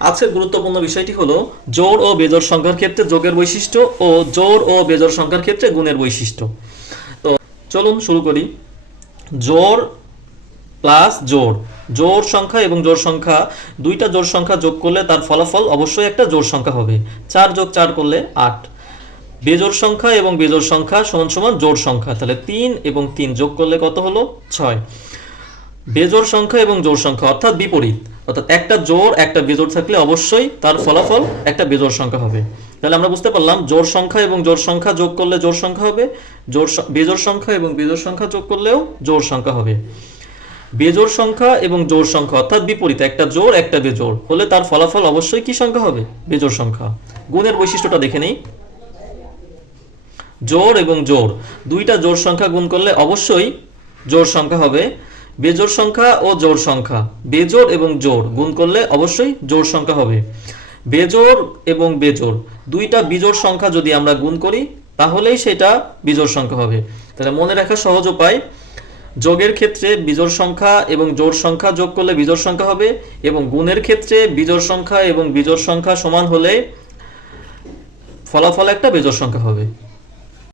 আজকের গুরুত্বপূর্ণ বিষয়টি হলো জোর ও বেজোড় সংখ্যার ক্ষেত্রে যোগের বৈশিষ্ট্য ও জোর ও বেজোড় সংখ্যার ক্ষেত্রে গুণের বৈশিষ্ট্য। তো চলুন শুরু করি। জোর প্লাস জোর। জোর সংখ্যা এবং জোর সংখ্যা, দুইটা জোর সংখ্যা যোগ করলে তার ফলাফল অবশ্যই একটা জোর সংখ্যা হবে। চার যোগ চার করলে আট। বেজোড় সংখ্যা এবং বেজোড় সংখ্যা সমান সমান জোড় সংখ্যা। তাহলে তিন এবং তিন যোগ করলে কত হলো? ছয়। বেজোড় সংখ্যা এবং জোর সংখ্যা অর্থাৎ বিপরীত। অর্থাৎ একটা জোর একটা বেজোড় থাকলে অবশ্যই তার ফলাফল একটা বেজোড় সংখ্যা হবে। তাহলে আমরা বুঝতে পারলাম জোর সংখ্যা এবং জোর সংখ্যা যোগ করলে জোর সংখ্যা হবে জোর বেজোড় সংখ্যা এবং বেজোড় সংখ্যা যোগ করলেও জোর সংখ্যা হবে। বেজোড় সংখ্যা এবং জোর সংখ্যা অর্থাৎ বিপরীত একটা জোর একটা বেজোড়। হলে তার ফলাফল অবশ্যই কি সংখ্যা হবে? বেজোড় সংখ্যা। গুণের বৈশিষ্ট্যটা দেখে নেই। জোর এবং জোর দুইটা জোর সংখ্যা গুণ করলে অবশ্যই জোর সংখ্যা হবে বেজোড় সংখ্যা ও জোড় সংখ্যা। বেজোড় এবং জোড় গুণ করলে অবশ্যই জোড় সংখ্যা হবে। বেজোড় এবং বেজোড়, দুইটা বিজোড় সংখ্যা যদি আমরা গুণ করি, তাহলেই সেটা বিজোড় সংখ্যা হবে। তাহলে মনে রাখা সহজ উপায়, যোগের ক্ষেত্রে বিজোড় সংখ্যা এবং জোড় সংখ্যা যোগ করলে বিজোড় সংখ্যা হবে এবং গুণের ক্ষেত্রে বিজোড় সংখ্যা এবং বিজোড় সংখ্যা সমান হলে ফলাফল একটা বেজোড় সংখ্যা হবে।